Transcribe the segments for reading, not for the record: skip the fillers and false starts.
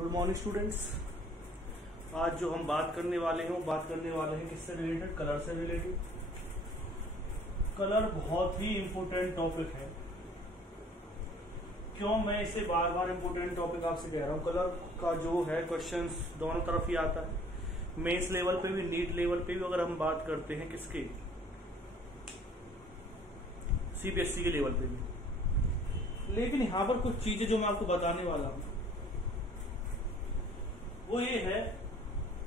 Good morning students. आज जो हम बात करने वाले हैं वो बात करने वाले हैं किससे रिलेटेड, कलर से रिलेटेड। कलर बहुत ही इंपॉर्टेंट टॉपिक है। क्यों मैं इसे बार बार इंपॉर्टेंट टॉपिक आपसे कह रहा हूँ। कलर का जो है क्वेश्चंस दोनों तरफ ही आता है, मेंस लेवल पे भी, नीट लेवल पे भी। अगर हम बात करते हैं किसके, सीबीएसई के लेवल पे भी। लेकिन यहां पर कुछ चीजें जो मैं आपको बताने वाला हूं वो ये है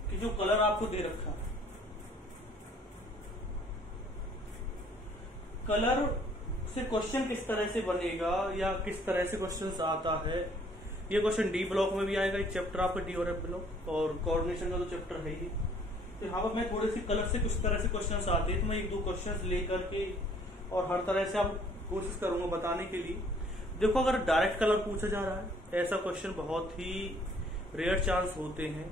कि जो कलर आपको दे रखा है, कलर से क्वेश्चन किस तरह से बनेगा या किस तरह से क्वेश्चन आता है। ये क्वेश्चन डी ब्लॉक में भी आएगा, एक चैप्टर आपका डी और एफ ब्लॉक, और कोऑर्डिनेशन का तो चैप्टर है ही। तो यहाँ पर मैं थोड़े से कलर से कुछ तरह से क्वेश्चन आते हैं, तो मैं एक दो क्वेश्चन लेकर के और हर तरह से आप कोशिश करूंगा बताने के लिए। देखो, अगर डायरेक्ट कलर पूछा जा रहा है, ऐसा क्वेश्चन बहुत ही रेयर चांस होते हैं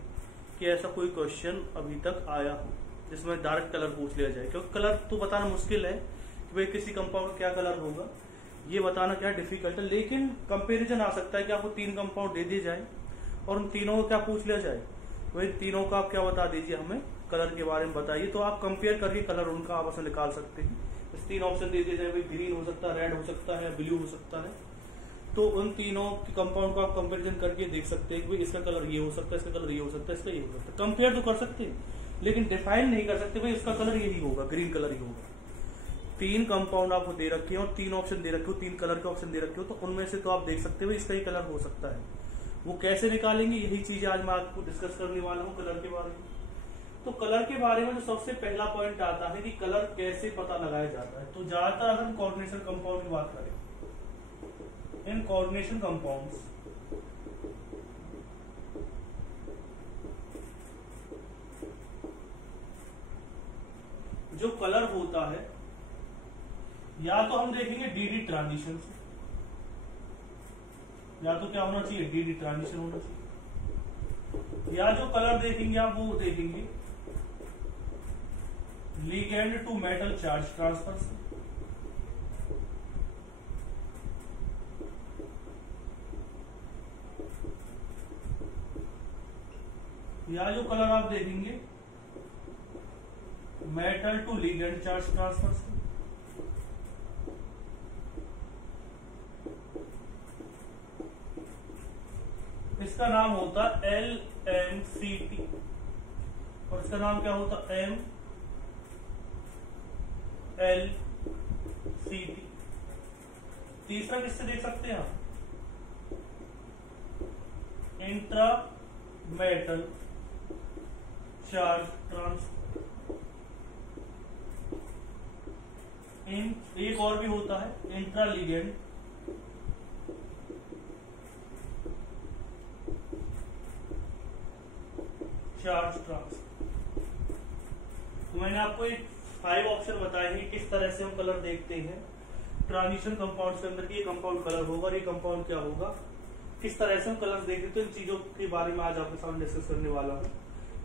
कि ऐसा कोई क्वेश्चन अभी तक आया हो जिसमें डायरेक्ट कलर पूछ लिया जाए। क्योंकि कलर तो बताना मुश्किल है कि भाई किसी कंपाउंड क्या कलर होगा, ये बताना क्या डिफिकल्ट है। लेकिन कंपैरिजन आ सकता है कि आपको 3 कंपाउंड दे दिए जाए और उन तीनों को क्या पूछ लिया जाए, वही तीनों का आप क्या बता दीजिए, हमें कलर के बारे में बताइए। तो आप कंपेयर करके कलर उनका आपस में निकाल सकते हैं। 3 ऑप्शन दे दिए जाए, भाई ग्रीन हो सकता है, रेड हो सकता है, ब्लू हो सकता है। तो उन तीनों कंपाउंड को आप कंपैरिजन करके देख सकते हैं कि इसका कलर ये हो सकता है, इसका कलर ये हो सकता है, इसका ये हो सकता है। कंपेयर तो कर सकते हैं लेकिन डिफाइन नहीं कर सकते भाई इसका कलर यही होगा, ग्रीन कलर ही होगा। 3 कंपाउंड आपको दे रखे हो और 3 ऑप्शन दे रखे हो, 3 कलर के ऑप्शन दे रखे हो, तो उनमें से तो आप देख सकते हो इसका ही कलर हो सकता है। वो कैसे निकालेंगे, यही चीज आज मैं आपको डिस्कस करने वाला हूँ कलर के बारे में। तो कलर के बारे में जो सबसे पहला पॉइंट आता है कि कलर कैसे पता लगाया जाता है। तो ज्यादातर अगर हम कोऑर्डिनेशन कंपाउंड की बात करें, इन कोऑर्डिनेशन कंपाउंड्स जो कलर होता है, या तो हम देखेंगे डीडी ट्रांजिशन से, या तो क्या होना चाहिए, डीडी ट्रांजिशन होना चाहिए। या जो कलर देखेंगे आप वो देखेंगे ligand to metal charge transfer से, या जो कलर आप देखेंगे metal to ligand charge transfer से। इसका नाम होता है LMCT और इसका नाम क्या होता है, MLCT। तीसरा किससे देख सकते हैं आप, इंट्रा मेटल चार्ज ट्रांसफर। एक और भी होता है इंट्रा लिगेंड चार्ज ट्रांसफर। तो मैंने आपको एक 5 ऑप्शन बताए हैं किस तरह से हम कलर देखते हैं ट्रांजिशन कंपाउंड के अंदर। ये कंपाउंड कलर होगा और ये कंपाउंड क्या होगा, किस तरह से हम कलर देखते हैं। तो इन चीजों के बारे में आज आपके सामने डिस्कस करने वाला हूं।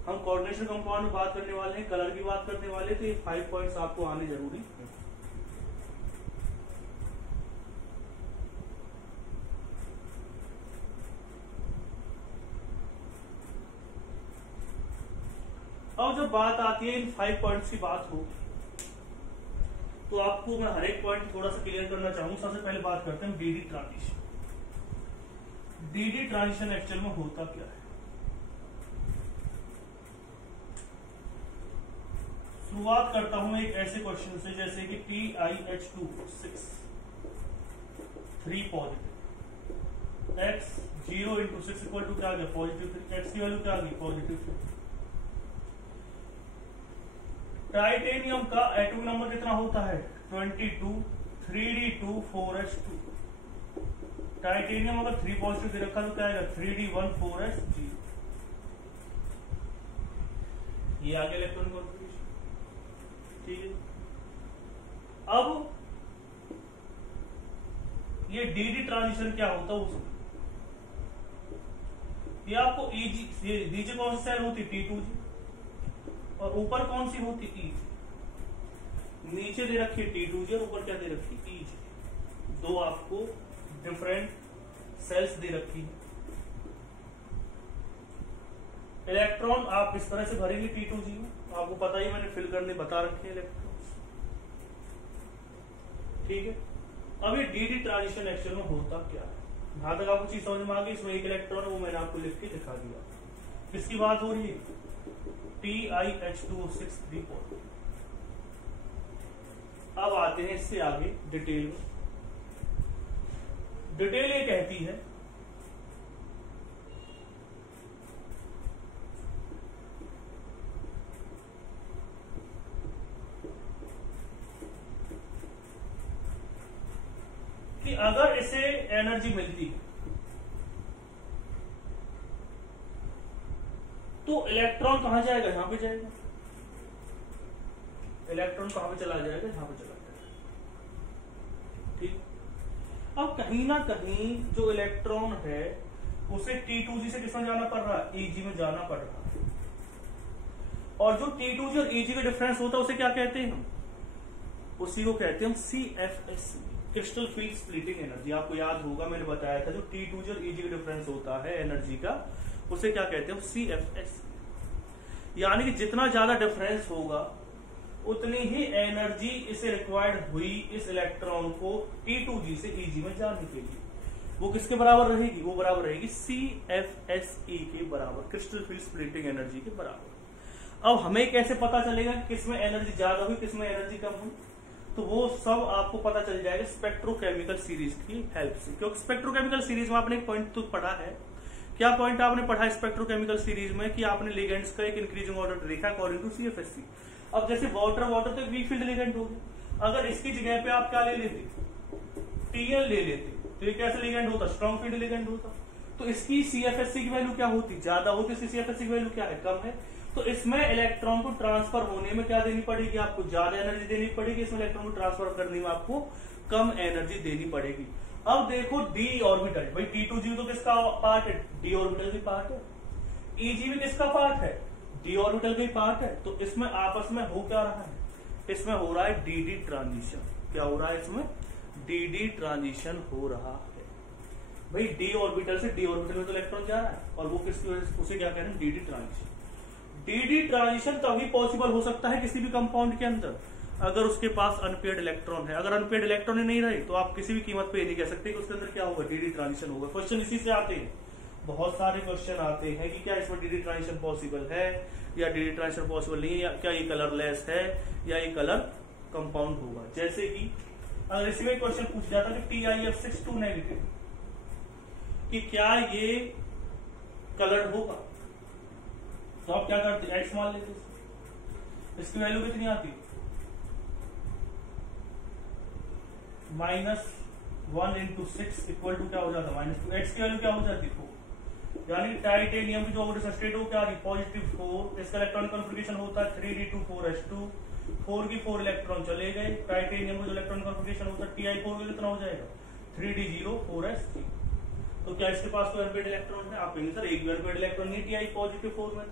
हम कोऑर्डिनेशन कंपाउंड में बात करने वाले हैं, कलर की बात करने वाले, तो ये 5 पॉइंट्स आपको आने जरूरी है। अब जब बात आती है इन 5 पॉइंट्स की बात हो, तो आपको मैं हर एक पॉइंट थोड़ा सा क्लियर करना चाहूंगा। सबसे पहले बात करते हैं DD transition. DD transition actual में होता क्या है। शुरुआत करता हूं एक ऐसे क्वेश्चन से जैसे कि TiH2 3 positive, x 0 into 6 equal to क्या आ गया, पॉजिटिव 3। x की वैल्यू क्या आ गई, पॉजिटिव 3। टाइटेनियम का एटॉमिक नंबर कितना होता है, 22, 3d2 4s2। टाइटेनियम अगर 3 पॉजिटिव दे रखा तो क्या आएगा, 3d1 4s0। ये आगे इलेक्ट्रॉन कॉन्फ़िगरेशन, ठीक है। अब ये डीडी ट्रांजिशन क्या होता है वो, ये आपको ईजी, ये नीचे कौन सी सेल होती है, T2G, और ऊपर कौन सी होती, EG। नीचे दे रखी है T2G और ऊपर क्या दे रखी है, EG। दो आपको डिफरेंट सेल्स दे रखी है। इलेक्ट्रॉन आप इस तरह से भरेंगे T2G में, आपको पता ही मैंने फिल करने बता रखे हैं इलेक्ट्रॉन्स, ठीक है। अब ये डी ट्रांजिशन एक्चुअल में होता क्या है, जहां तक आपको चीज समझ में आ गई। इसमें एक इलेक्ट्रॉन है वो मैंने आपको लिख के दिखा दिया। किसकी बात हो रही है, TiH2O6 3 अब आते हैं इससे आगे डिटेल में। डिटेल ये कहती है कि अगर इसे एनर्जी मिलती तो इलेक्ट्रॉन कहां जाएगा, यहां पे जाएगा। इलेक्ट्रॉन कहां पे चला जाएगा, यहां पे चला जाएगा, ठीक। अब कहीं ना कहीं जो इलेक्ट्रॉन है उसे T2G से किसमें जाना पड़ रहा है, EG में जाना पड़ रहा है। और जो T2G और EG का डिफरेंस होता है उसे क्या कहते हैं हम, उसी को कहते हैं हम CFS, crystal field splitting energy. आपको याद होगा मैंने बताया था जो T2G और EG का डिफरेंस होता है एनर्जी का, उसे क्या कहते हैं, CFS। यानी कि जितना ज्यादा डिफरेंस होगा उतनी ही एनर्जी इसे रिक्वायर्ड हुई इस इलेक्ट्रॉन को T2G से EG में जाने के लिए। वो किसके बराबर रहेगी, वो बराबर रहेगी CFSE के बराबर, क्रिस्टल फील्ड स्प्लिटिंग एनर्जी के बराबर। अब हमें कैसे पता चलेगा कि किसमें एनर्जी ज्यादा हुई किसमें एनर्जी कम हुई, तो वो सब आपको पता चल जाएगा स्पेक्ट्रोकेमिकल सीरीज की हेल्प से। क्योंकि स्पेक्ट्रोकेमिकल सीरीज में आपने एक पॉइंट तो पढ़ा है। क्या पॉइंट आपने पढ़ा है स्पेक्ट्रोकेमिकल सीरीज में, कि आपने लिगेंड्स का एक इंक्रीजिंग ऑर्डर देखा अकॉर्डिंग टू CFSE। अब जैसे वाटर तो वीक फील्ड लिगेंड होगी, अगर इसकी जगह पे आप क्या ले लेते, TL ले लेते, तो ये कैसे लिगेंड होता, स्ट्रॉन्ग फील्ड लिगेंड होता। तो इसकी CFSE की वैल्यू क्या होती, ज्यादा होती, इसकी CFSE की वैल्यू क्या है, कम है। तो इसमें इलेक्ट्रॉन को ट्रांसफर होने में क्या देनी पड़ेगी, आपको ज्यादा एनर्जी देनी पड़ेगी, इसमें इलेक्ट्रॉन को ट्रांसफर करने में आपको कम एनर्जी देनी पड़ेगी। अब देखो d ऑर्बिटल, भाई T2G तो किसका पार्ट है, d ऑर्बिटल भी पार्ट है, EG भी किसका पार्ट है, d ऑर्बिटल भी पार्ट है। तो इसमें आपस में हो क्या रहा है, इसमें हो रहा है dd ट्रांजिशन। क्या हो रहा है, इसमें dd ट्रांजिशन हो रहा है। भाई d ऑर्बिटल से d ऑर्बिटल में तो इलेक्ट्रॉन जा रहा है, और वो किसकी वजह से, उसे क्या कह रहे हैं, dd ट्रांजिशन। dd ट्रांजिशन तभी पॉसिबल हो सकता है किसी भी कंपाउंड के अंदर अगर उसके पास अनपेयर्ड इलेक्ट्रॉन है। अगर अनपेयर्ड इलेक्ट्रॉन ही नहीं रहे तो आप किसी भी कीमत पे ये नहीं कह सकते कि उसके अंदर क्या होगा, dd ट्रांजिशन होगा। क्वेश्चन इसी से आते हैं, बहुत सारे क्वेश्चन आते हैं कि क्या इसमें dd ट्रांजिशन पॉसिबल है या dd ट्रांजिशन पॉसिबल नहीं है, या क्या ये कलरलेस है या ये कलर कंपाउंड होगा। जैसे कि अगर इसी में क्वेश्चन पूछ जाता कि TiF6 2 नेगेटिव, कि क्या ये कलर्ड होगा, तो आप क्या करते, एक्स मान लेते, इसकी वैल्यू कितनी आती, -1 × 6 इक्वल टू क्या हो जाता, -2। एक्स की वैल्यू क्या हो जाती, 4। यानी टाइटेनियम की जो ऑक्सीडेशन स्टेट हो क्या आ रही, +4। इसका इलेक्ट्रॉन कॉन्फ़िगरेशन होता है 3d2 4s2, 4 की 4 इलेक्ट्रॉन चले गए। टाइटेनियम का जो इलेक्ट्रॉन कॉन्फ़िगरेशन होता है Ti4 का कितना हो जाएगा, 3d0 4s3। तो क्या इसके पास कोई अनपेयर्ड इलेक्ट्रॉन है, आप कहेंगे सर एक भी अनपेयर्ड इलेक्ट्रॉन नहीं Ti +4 में।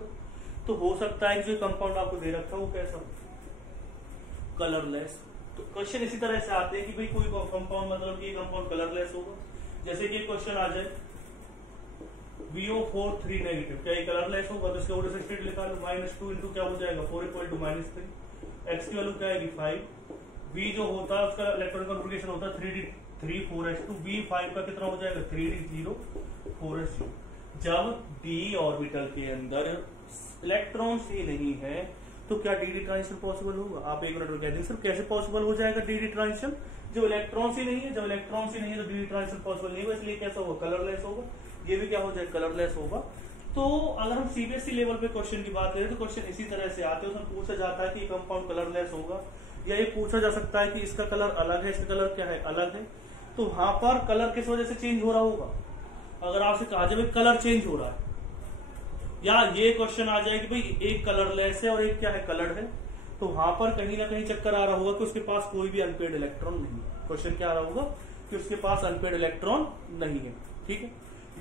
तो हो सकता है जो कंपाउंड आपको दे रखा है वो कैसा, कलरलेस। तो क्वेश्चन इसी तरह से आते हैं कि भाई कोई कंपाउंड, मतलब कि कंपाउंड कलरलेस होगा। जैसे कि क्वेश्चन आ जाए BO4 3 नेगेटिव, क्या ये कलरलेस होगा, तो इसके ऑर्डर स्टेट लिखा लो, -2 × क्या हो जाएगा 4 = -3। एक्स की वैल्यू क्या आएगी 5। बी जो होता है उसका इलेक्ट्रॉन कॉन्फ़िगरेशन होता है 3d3 4s2, B5 का कितना हो जाएगा 3d0 4s2। जब d ऑर्बिटल के अंदर इलेक्ट्रॉन्स ही नहीं है तो क्या dd ट्रांजिशन पॉसिबल होगा। आप एक मिनट में कह देंगे सर कैसे पॉसिबल हो जाएगा dd ट्रांजिशन, जो इलेक्ट्रॉन्स ही नहीं है, जब इलेक्ट्रॉन्स ही नहीं है तो dd ट्रांजिशन पॉसिबल नहीं होगा, इसलिए कैसा होगा, कलरलेस होगा। ये भी क्या हो जाएगा, कलरलेस होगा। तो अगर हम CBSE लेवल पे क्वेश्चन की बात करें तो क्वेश्चन इसी तरह से आते हैं, उसमें पूछा जाता है कि कंपाउंड कलरलेस होगा, या ये पूछा जा सकता है कि इसका कलर अलग है, इसका कलर क्या है, अलग है। तो वहां पर कलर किस वजह से चेंज हो रहा होगा, अगर आपसे कहा जाए कलर चेंज हो रहा है, या ये क्वेश्चन आ जाए कि भाई एक कलरलेस है और एक क्या है, कलर्ड है, तो वहां पर कहीं ना कहीं चक्कर आ रहा होगा कि उसके पास कोई भी अनपेयर्ड इलेक्ट्रॉन नहीं है। क्वेश्चन क्या आ रहा होगा कि उसके पास अनपेयर्ड इलेक्ट्रॉन नहीं है, ठीक है।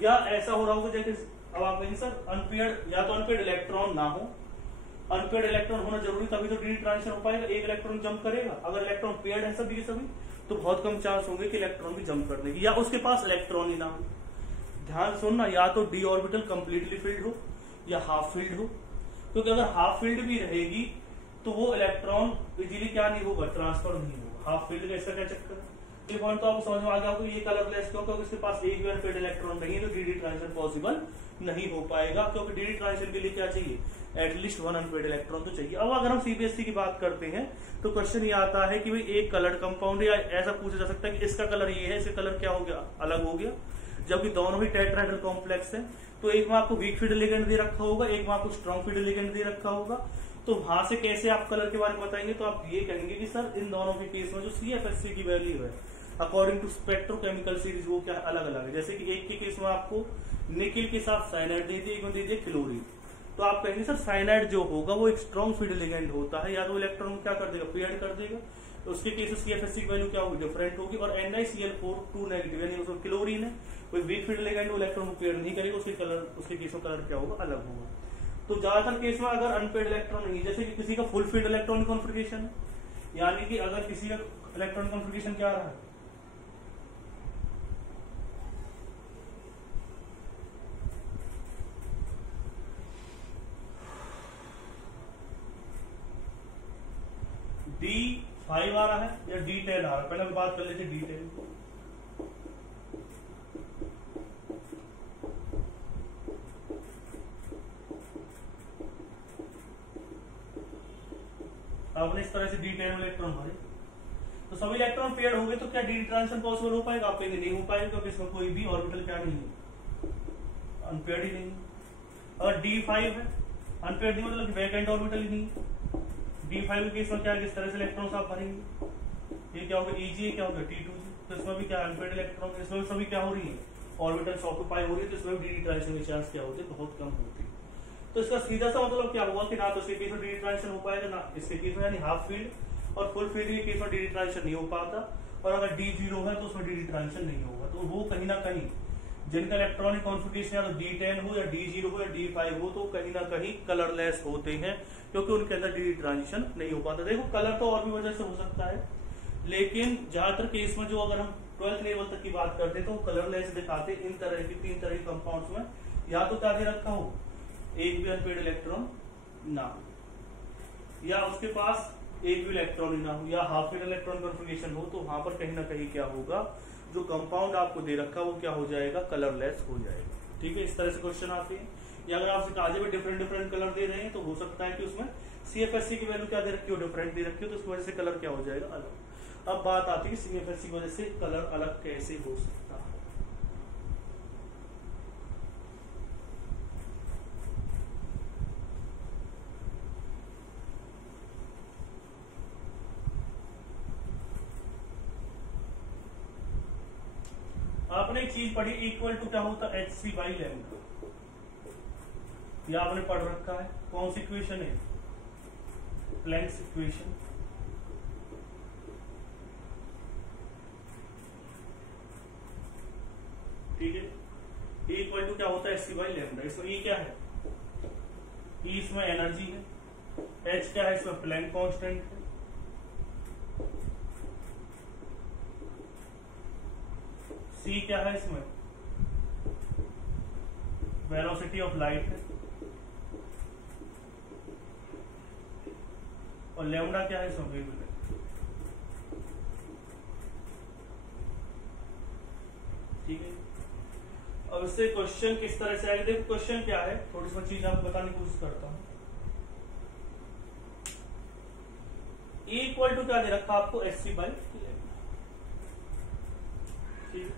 या ऐसा हो रहा होगा जैसे अब आप कहेंगे सर अनपेयर्ड, या तो अनपेयर्ड इलेक्ट्रॉन ना हो, अनपेयर्ड इलेक्ट्रॉन होना जरूरी तभी तो डी ट्रांजिशन हो पाएगा। एक इलेक्ट्रॉन जंप करेगा, अगर इलेक्ट्रॉन पेयर्ड है सभी के सभी तो बहुत कम चांस होंगे कि इलेक्ट्रॉन भी जंप करने की, या उसके पास इलेक्ट्रॉन ही ना हो। ध्यान सुनना, या तो डी ऑर्बिटल कंप्लीटली फिल्ड हो, या हाफ फील्ड हो, क्योंकि अगर हाफ फील्ड भी रहेगी तो वो इलेक्ट्रॉन इजीली क्या नहीं होगा, ट्रांसफर नहीं होगा। हाफ फील्ड का इसका क्या चक्कर है, ये पॉइंट तो आपको समझ में आ गया आपको। ये कलरलेस क्यों, क्योंकि इसके पास एक भी अनपेड इलेक्ट्रॉन नहीं है, तो डीडी ट्रांजिशन पॉसिबल नहीं हो पाएगा, क्योंकि डीडी ट्रांजिशन के लिए क्या चाहिए, एटलीस्ट वन अनपेड इलेक्ट्रॉन तो चाहिए। अब अगर हम सीबीएसई की बात करते हैं तो क्वेश्चन ये आता है कि भाई एक कलर्ड कंपाउंड, या ऐसा पूछा जा सकता है कि इसका कलर ये है, इसका कलर क्या हो गया, अलग हो गया, जबकि दोनों ही टेट्राहेड्रल कॉम्प्लेक्स है। तो एक में आपको वीक फील्ड लिगेंड दे रखा होगा, एक में आपको स्ट्रॉन्ग फील्ड लिगेंड दे रखा होगा। तो वहां से कैसे आप कलर के बारे में बताएंगे, तो आप ये कहेंगे कि सर इन दोनों के केस में जो CFSC की वैल्यू है अकॉर्डिंग टू स्पेक्ट्रोकेमिकल सीरीज वो क्या अलग अलग है। जैसे कि एक के केस में आपको निकिल के साथ साइनाइड दे दिए, एक में दे दिए क्लोरीन, तो आप कहेंगे सर साइनाइड जो होगा वो एक स्ट्रॉन्ग फील्ड लिगेंड होता है, या तो इलेक्ट्रॉन क्या कर देगा, पेयर कर देगा, तो उसके केस में CFSC की वैल्यू क्या होगी, डिफरेंट होगी। और NiCl4 2 नेगेटिव यानी उसमें क्लोरीन है, कोई वीक फील्ड लिगेंड इलेक्ट्रॉन को पेयर नहीं करेगा, उसके कलर, उसके केस में कलर क्या होगा, अलग होगा। तो ज्यादातर केस में अगर अनपेड इलेक्ट्रॉन नहीं, जैसे कि किसी का फुल फील्ड इलेक्ट्रॉनिक कॉन्फिगरेशन है, यानी कि अगर किसी का इलेक्ट्रॉनिक कॉन्फिगरेशन क्या रहा है, D5 आ रहा है या D10 आ रहा है, पहले हम बात कर लेते D10। आपने इस तरह से D10 इलेक्ट्रॉन भरे, तो सभी इलेक्ट्रॉन पेयर हो गए, तो क्या डी ट्रांजिशन पॉसिबल हो पाएगा, आप कहेंगे नहीं हो पाएगा, क्योंकि इसमें कोई भी ऑर्बिटल क्या नहीं है, अनपेयर्ड ही नहीं। अगर D5 है, अनपेयर्ड नहीं मतलब वैकेंट ऑर्बिटल ही नहीं है। D5 के केस में क्या, किस तरह से इलेक्ट्रॉन आप भरेंगे, ये क्या होगा Eg, क्या होगा T2G, तो इसमें भी क्या अनपेयर्ड इलेक्ट्रॉन, इसमें भी सभी क्या हो रही है, ऑर्बिटल्स ऑक्यूपाई हो रही है, तो इसमें भी डी ट्रांजिशन की चांस क्या होती है, बहुत कम होती है। तो इसका सीधा सा मतलब क्या हुआ कि ना तो इसके केस में डी ट्रांजिशन हो पाएगा, ना इसके केस में, यानी हाफ फील्ड और फुल फील्ड के केस में डी ट्रांजिशन नहीं हो पाता, और अगर D0 है तो उसमें डी ट्रांजिशन नहीं होगा। तो वो कहीं ना कहीं जिनका इलेक्ट्रॉनिक कॉन्फिगरेशन या तो D10 हो या D0 हो या D5 हो, तो कहीं ना कहीं कलरलेस होते हैं, क्योंकि उनके अंदर डी ट्रांजिशन नहीं हो पाता। देखो कलर तो और भी वजह से हो सकता है, लेकिन ज्यादातर केस में जो अगर हम 12th लेवल तक की बात करते हैं तो कलरलेस दिखाते इन तरह की 3 तरह के कंपाउंड्स में, या तो क्या दे रखा हो, एक भी अनपेड इलेक्ट्रॉन ना हो, या उसके पास एक भी इलेक्ट्रॉन ना हो, या हाफ फील्ड इलेक्ट्रॉन कॉन्फिगरेशन हो, तो वहां पर कहीं ना कहीं क्या होगा, जो कंपाउंड आपको दे रखा वो क्या हो जाएगा, कलरलेस हो जाएगा। ठीक है, इस तरह से क्वेश्चन आते हैं। या अगर आपसे काजे में डिफरेंट डिफरेंट कलर दे रहे हैं, तो हो सकता है कि उसमें CFSC की वैल्यू क्या दे रखी हो, डिफरेंट दे रखी हो, तो उस वजह से कलर क्या हो जाएगा, अलग। अब बात आती है CFSC की वजह से कलर अलग कैसे हो सकता है। आपने एक चीज पढ़ी, इक्वल टू क्या होता है, Hc/λ, यह आपने पढ़ रखा है। कौन सी इक्वेशन है, प्लैंक्स इक्वेशन। ठीक है, इक्वल टू क्या होता है, Hc/λ। इसमें E क्या है, E इसमें एनर्जी है, H क्या है, इसमें प्लैंक कांस्टेंट है, C क्या है, इसमें वेलोसिटी ऑफ लाइट है, और लैम्डा क्या है, इसमें वेवलेंथ। ठीक है, अब इससे क्वेश्चन किस तरह से आएगा, देखो क्वेश्चन क्या है, थोड़ी सी चीज आपको बताने की कोशिश करता हूं। इक्वल टू क्या दे रखा आपको, Hc/λ। ठीक,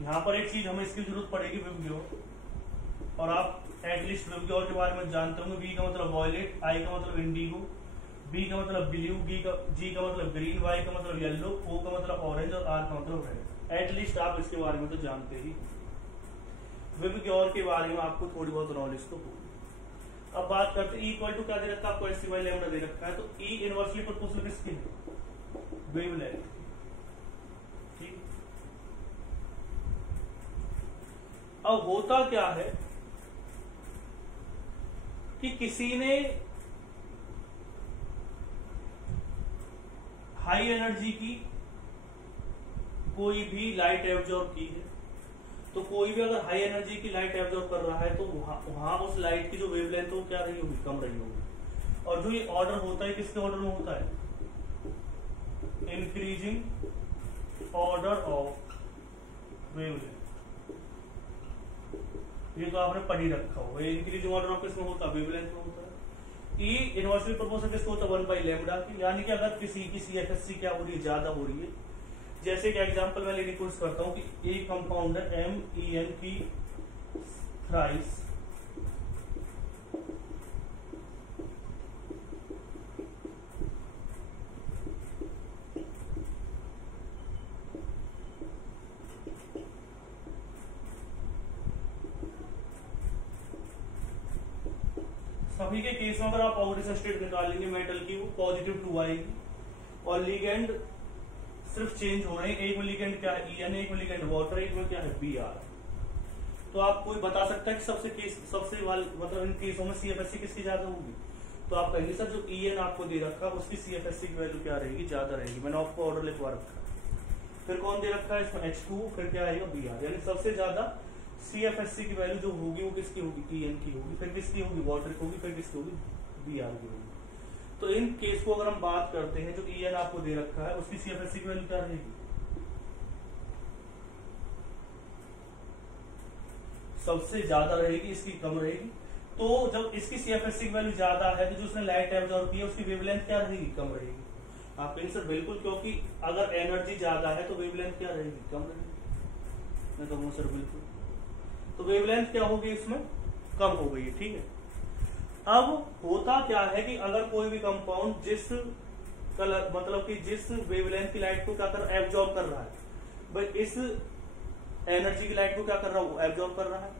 यहां पर एक चीज हमें इसकी जरूरत पड़ेगी, विबग्योर, और आप एटलीस्ट विबग्योर के बारे में जानते होंगे। V का मतलब वॉयलेट, I का मतलब इंडिगो, B का मतलब ब्लू, G का मतलब ग्रीन, Y का मतलब येलो, O का मतलब ऑरेंज, और R का मतलब रेड। एटलीस्ट आप इसके बारे में तो जानते ही, विबग्योर के बारे में आपको थोड़ी बहुत नॉलेज तो होगी। अब बात करते हैं इक्वल टू क्या दे रखा है आपको, Hc/λ दे रखा है, तो E इनवर्सली प्रोपोर्शनल किसके है, वेवलेंथ। ठीक, अब होता क्या है कि किसी ने हाई एनर्जी की कोई भी लाइट एब्जॉर्ब की है, तो कोई भी अगर हाई एनर्जी की लाइट एब्जॉर्ब कर रहा है तो वहां उस लाइट की जो वेवलेंथ वो क्या रही होगी, कम रही होगी। और जो ये ऑर्डर होता है किसके ऑर्डर में होता है, इंक्रीजिंग ऑर्डर ऑफ वेवलेंथ। ये तो आपने पढ़ ही रखा होगा, ये इंक्रीजिंग ऑर्डर ऑफ किसमें होता है, वेवलेंथ में होता है। ई इनवर्सली प्रोपोर्शनल किसको होता है, 1 by लैम्डा की। यानी कि अगर किसी की CFSC क्या हो रही है, ज्यादा हो रही है। जैसे कि एग्जांपल मैं लेने की कोशिश करता हूं कि एक कंपाउंड है MEN की थ्राइस, सभी के केस में अगर आप ऑक्सीजन स्टेट निकालेंगे मेटल की, वो पॉजिटिव 2 आएगी। और लिगेंड सिर्फ चेंज हो रहे हैं, एक में लिगेंड क्या है EN, एक में लिगेंड वाटर, एक में क्या है Br। तो आप कोई बता सकता है कि मतलब इन केसों में CFSC किसकी ज्यादा होगी, तो आप कहेंगे सर जो EN आपको दे रखा है उसकी CFSC की वैल्यू क्या रहेगी, ज्यादा रहेगी। मैंने आपको ऑर्डर लिखवा रखा है। फिर कौन दे रखा है इसमें H2, फिर क्या आएगा Br। यानी सबसे ज्यादा CFSC की वैल्यू जो होगी वो किसकी होगी, EN की होगी, फिर किसकी होगी, वाटर की होगी, फिर किसकी होगी, Br की होगी। तो इन केस को अगर हम बात करते हैं, जो EN आपको दे रखा है उसकी CFSC की वैल्यू क्या रहेगी, सबसे ज्यादा रहेगी, इसकी कम रहेगी। तो जब इसकी CFSC की वैल्यू ज्यादा है तो जो उसने लाइट एब्जॉर्ब की है उसकी वेवलेंथ क्या रहेगी, कम रहेगी। आप कहेंगे सर बिल्कुल, क्योंकि अगर एनर्जी ज्यादा है तो वेवलेंथ क्या रहेगी, कम रहेगी। मैं कहूँ सर बिल्कुल, तो वेवलेंथ क्या होगी इसमें, कम हो गई, ठीक है। अब होता क्या है कि अगर कोई भी कंपाउंड जिस कलर मतलब कि जिस वेवलेंथ की लाइट को क्या कर एब्जॉर्ब कर रहा है, भाई इस एनर्जी की लाइट को क्या कर रहा है, वो एब्जॉर्ब कर रहा है,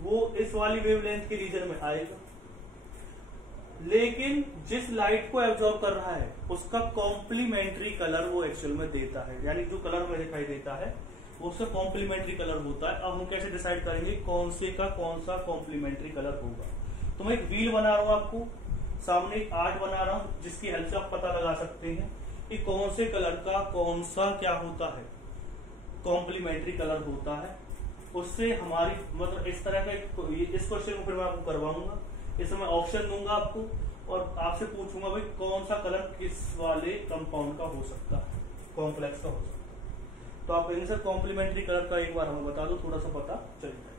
वो इस वाली वेवलेंथ के रीजन में आएगा। लेकिन जिस लाइट को एब्जॉर्ब कर रहा है उसका कॉम्प्लीमेंट्री कलर वो एक्चुअल में देता है, यानी जो कलर में दिखाई देता है वो उसका कॉम्प्लीमेंट्री कलर होता है। अब हम कैसे डिसाइड करेंगे कौन से का कौन सा कॉम्प्लीमेंट्री कलर होगा। तो मैं एक व्हील बना रहा हूं, आपको सामने एक आर्ट बना रहा हूं जिसकी हेल्प से आप पता लगा सकते हैं कि कौन से कलर का कौन सा क्या होता है, कॉम्प्लीमेंट्री कलर होता है। उससे हमारी मतलब इस तरह का इस क्वेश्चन को फिर मैं आपको करवाऊंगा। इसमें मैं ऑप्शन दूंगा आपको और आपसे पूछूंगा भाई कौन सा कलर किस वाले कंपाउंड का हो सकता है, कॉम्प्लेक्स का हो सकता है। तो आप कहेंगे सर कॉम्प्लीमेंट्री कलर का एक बार हमें बता दो, थोड़ा सा पता चल जाए।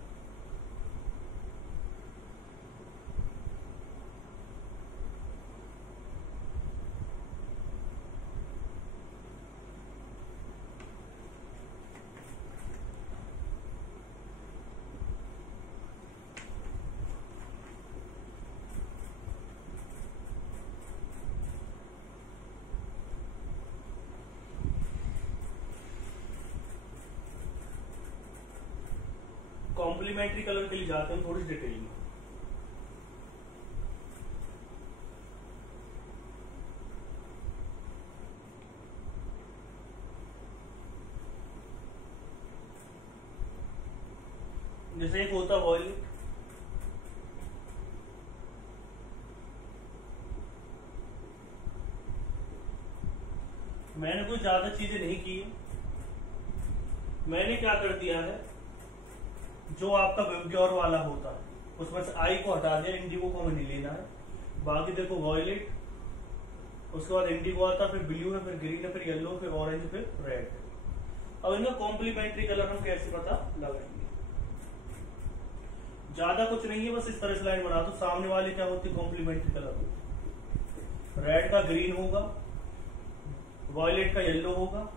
कॉम्प्लीमेंट्री कलर के लिए जाते हैं थोड़ी डिटेल में। जैसे एक होता वॉयलेट, मैंने कोई ज्यादा चीजें नहीं की है, मैंने क्या कर दिया है जो आपका विबग्योर वाला होता है उसमें से आई को हटा दिया, इंडिगो को हमें नहीं लेना है। बाकी देखो वॉयलेट, उसके बाद इंडिगो आता, फिर ब्लू है, फिर ग्रीन है, फिर येलो, फिर ऑरेंज, फिर रेड। अब इनका कॉम्प्लीमेंट्री कलर हम कैसे पता लगाएंगे, ज्यादा कुछ नहीं है, बस इस तरह से लाइन बना दो। सामने वाले क्या होती है, कॉम्प्लीमेंट्री कलर होती, रेड का ग्रीन होगा, वॉयलेट का येलो होगा,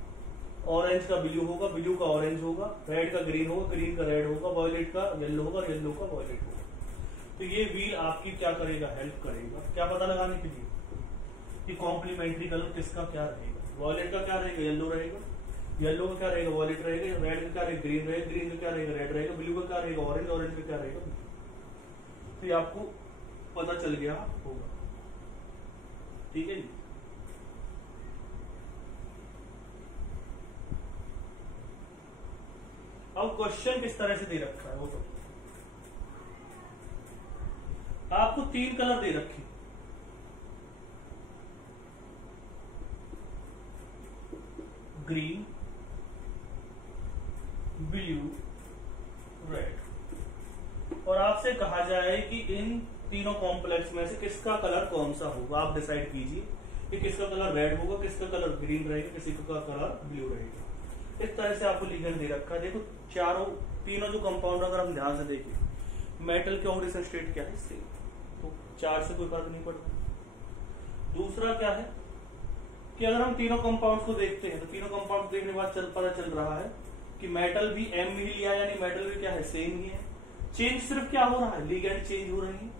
ऑरेंज का ब्लू होगा, ब्लू का ऑरेंज होगा, रेड का ग्रीन होगा, ग्रीन का रेड होगा, वॉयलेट का येलो होगा, येलो का वॉयलेट होगा। तो ये व्हील आपकी क्या करेगा, हेल्प करेगा क्या पता लगाने के लिए कि कॉम्प्लीमेंट्री कलर किसका क्या रहेगा। वॉयलेट का क्या रहेगा, येलो रहेगा, येलो का क्या रहेगा, वॉयलेट रहेगा, रेड का क्या रहेगा, ग्रीन रहेगा, ग्रीन का क्या रहेगा, रेड रहेगा, ब्लू का क्या रहेगा, ऑरेंज, ऑरेंज का क्या रहेगा। तो ये आपको पता चल गया होगा, ठीक है जी। अब क्वेश्चन किस तरह से दे रखा है वो तो आपको 3 कलर दे रखे, ग्रीन, ब्लू, और आपसे कहा जाए कि इन तीनों कॉम्प्लेक्स में से किसका कलर कौन सा होगा, आप डिसाइड कीजिए कि किसका कलर रेड होगा, किसका कलर ग्रीन रहेगा, किसी का कलर ब्लू रहेगा। इस तरह से आपको लिगेंड दे रखा है। देखो तीनों जो कंपाउंड अगर हम ध्यान से देखें, मेटल के ऑक्सीडेशन स्टेट क्या है, सेम, तो चार्ज से कोई फर्क नहीं पड़ता। दूसरा क्या है कि अगर हम तीनों कंपाउंड्स को देखते हैं तो तीनों कंपाउंड देखने के बाद पता चल रहा है कि मेटल भी एम ही लिया, यानी मेटल भी क्या है, सेम ही है। चेंज सिर्फ क्या हो रहा है, लिगेंड चेंज हो रही है।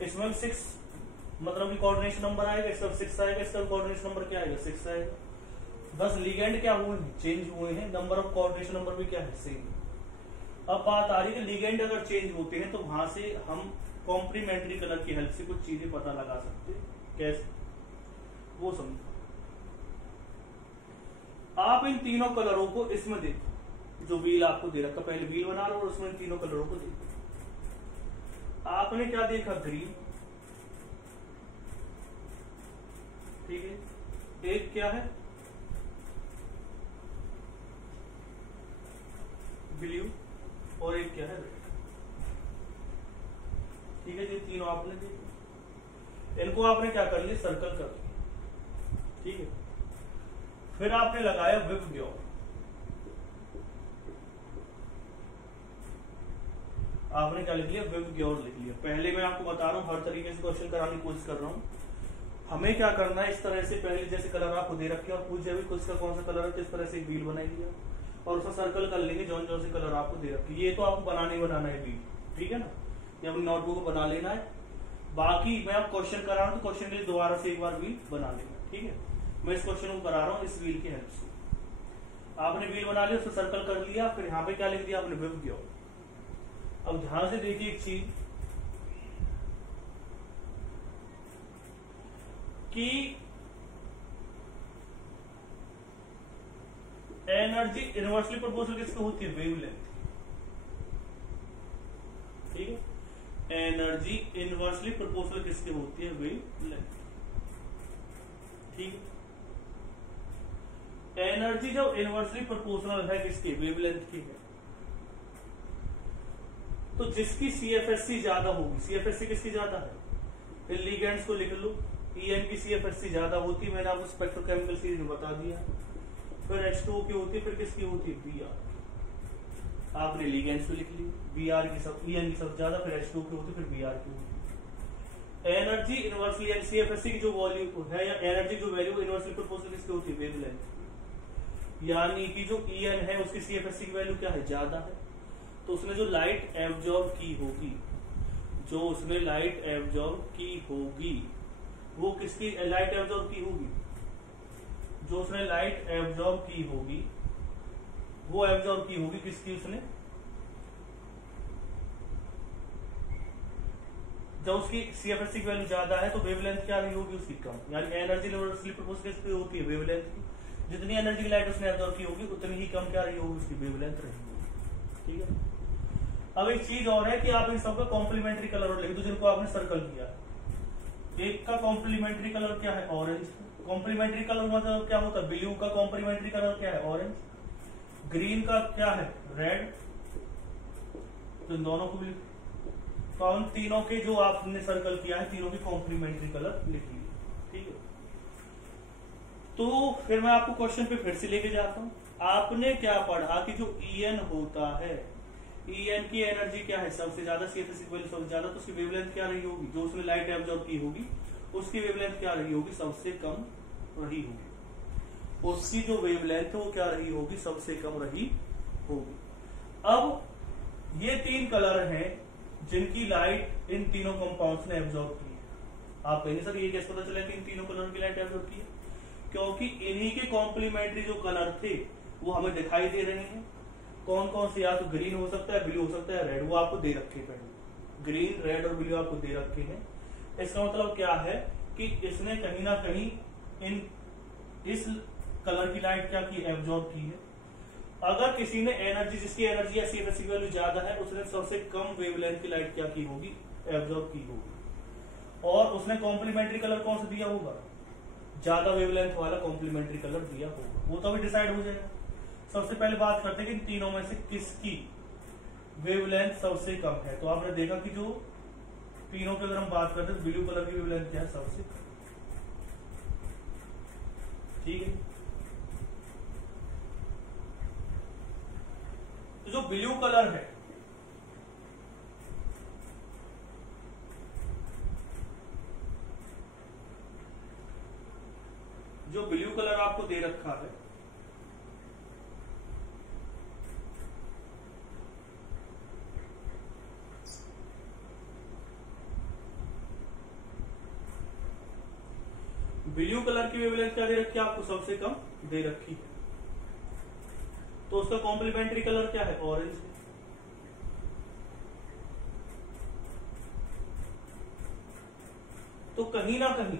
इसमें 6 मतलब कोऑर्डिनेशन नंबर आएगा, इसका 6 आएगा, इसका कोऑर्डिनेशन नंबर क्या आएगा, 6 आएगा। बस लिगेंड क्या हुए हैं, चेंज हुए हैं, नंबर ऑफ कोऑर्डिनेशन नंबर भी क्या है, सेम। अब बात आ रही है कि लिगेंड अगर चेंज होते हैं तो वहां से हम कॉम्प्लीमेंट्री कलर की हेल्प से कुछ चीजें पता लगा सकते हैं। कैसे, वो समझो। आप इन तीनों कलरों को इसमें देखो, जो व्हील आपको दे रखा, पहले व्हील बना लो और उसमें इन तीनों कलरों को देखो। आपने क्या देखा, ग्रीन, ठीक है। एक क्या है, ब्लू, और एक क्या है, रेड। ठीक है, ये तीनों आपने देखे, इनको आपने क्या कर लिया, सर्कल कर लिया, ठीक है। फिर आपने लगाया विबग्योर, आपने क्या लिख लिया, विबग्योर लिख लिया। पहले मैं आपको बता रहा हूं, हर तरीके से क्वेश्चन कराने की कोशिश कर रहा हूं। हमें क्या करना है, इस तरह से पहले जैसे कलर आपको दे रखे और पूछ जाए किसका कौन सा कलर है, तो इस तरह से एक व्हील बनाएंगे और उसका सर्कल कर लेंगे जौन जौन से कलर आपको दे रखे। ये तो आपको बनाना ही बनाना है व्हील, ठीक है ना, ये अपनी नोटबुक को बना लेना है। बाकी मैं आप क्वेश्चन करा रहा हूं तो क्वेश्चन के लिए दोबारा से एक बार व्हील बना लेना, ठीक है। मैं इस क्वेश्चन को करा रहा हूं इस व्हील की हेल्प से। आपने व्हील बना लिया, उसको सर्कल कर लिया, फिर यहाँ पे क्या लिख दिया आपने, विबग्योर। अब ध्यान से देखिए एक चीज कि एनर्जी इनवर्सली प्रोपोर्शनल किसको होती है, वेवलेंथ, ठीक है। एनर्जी इनवर्सली प्रोपोर्शनल किसके होती है, वेवलेंथ, ठीक है। एनर्जी जब इनवर्सली प्रोपोर्शनल है किसकी, वेवलेंथ की है, तो जिसकी सीएफएससी ज्यादा होगी, सीएफएससी किसकी ज्यादा है, लिगेंड्स को लिख लो, ईएन की सीएफएससी ज्यादा होती है, मैंने आपको स्पेक्ट्रोकेमिकल सीरीज में बता दिया। फिर H2O की होती है, फिर किसकी होती है, Br। आपने लिगेंड्स को लिख ली, Br की सब, ईएन की सब ज्यादा, फिर H2O की होती है, फिर Br की होती है। एनर्जी इनवर्सली सीएफएससी की जो वॉल्यू है या एनर्जी जो वैल्यू इनवर्सली प्रोपोर्शनल किसकी होती है, वेवलेंथ, यानी कि जो ईएन है उसकी सीएफएससी की वैल्यू क्या है, ज्यादा है, तो उसने जो लाइट एब्जॉर्ब की होगी, जो उसने लाइट एब्जॉर्ब की होगी, वो किसकी लाइट एब्जॉर्ब की होगी, जो उसने लाइट एब्जॉर्ब की होगी वो एब्जॉर्ब की होगी किसकी, उसने जब उसकी सीएफएससी की वैल्यू ज्यादा है तो वेवलेंथ क्या रही होगी उसकी, कम, यानी एनर्जी इनवर्सली प्रोपोर्शनल किसकी होती है, वेवलेंथ की। जितनी एनर्जी की लाइट उसने एब्जॉर्ब की होगी उतनी ही कम क्या रही होगी, उसकी वेवलेंथ रही होगी, ठीक है। अब एक चीज और है कि आप इन सबका कॉम्प्लीमेंट्री कलर और लिख दो जिनको आपने सर्कल किया। एक का कॉम्प्लीमेंट्री कलर क्या है, ऑरेंज। कॉम्प्लीमेंट्री कलर मतलब क्या होता है, ब्लू का कॉम्प्लीमेंट्री कलर क्या है, ऑरेंज। ग्रीन का क्या है, रेड। तो इन दोनों को भी, तो उन तीनों के जो आपने सर्कल किया है तीनों के कॉम्प्लीमेंट्री कलर लिख लीजिए, ठीक है। तो फिर मैं आपको क्वेश्चन पे फिर से लेके जाता हूं। आपने क्या पढ़ा कि जो ईएन होता है, ईएन की एनर्जी क्या है, सबसे ज्यादा, सीएफएससी की वैल्यू सबसे ज्यादा, तो उसकी वेवलेंथ क्या रही होगी, जो उसने लाइट एब्जॉर्ब की होगी उसकी वेवलेंथ क्या रही होगी, सबसे कम रही होगी। उसकी जो वेवलेंथ है वो क्या रही होगी, सबसे कम रही होगी। अब ये तीन कलर हैं जिनकी लाइट इन तीनों कंपाउंड्स ने एब्जॉर्ब की है। आप कहेंगे सर ये कैसे पता चला कि इन तीनों कलर की लाइट एब्जॉर्ब की है, क्योंकि इन्हीं के कॉम्प्लीमेंट्री जो कलर थे वो हमें दिखाई दे रहे हैं। कौन कौन से, या तो ग्रीन हो सकता है, ब्लू हो सकता है, रेड, वो आपको दे रखे हैं। ग्रीन, रेड और ब्लू आपको दे रखे हैं। इसका मतलब क्या है कि इसने कहीं ना कहीं इस कलर की लाइट क्या की, एब्जॉर्ब की है। अगर किसी ने एनर्जी, जिसकी एनर्जी या सीएफएससी की वैल्यू ज्यादा है, उसने सबसे कम वेवलेंथ की लाइट क्या की होगी, एब्जॉर्ब की होगी। और उसने कॉम्प्लीमेंट्री कलर कौन सा दिया होगा, ज्यादा वेवलेंथ वाला कॉम्प्लीमेंट्री कलर दिया होगा। वो तो अभी डिसाइड हो जाएगा। सबसे पहले बात करते हैं कि इन तीनों में से किसकी वेवलेंथ सबसे कम है। तो आपने देखा कि जो तीनों की अगर हम बात करते हैं तो ब्लू कलर की वेवलेंथ क्या है, सबसे कम। ठीक है, तो जो ब्लू कलर है जो ब्लू कलर आपको दे रखा है ब्लू कलर की वेवलेंथ क्या दे रखी है आपको, सबसे कम दे रखी है। तो उसका कॉम्प्लीमेंट्री कलर क्या है, ऑरेंज है। तो कहीं ना कहीं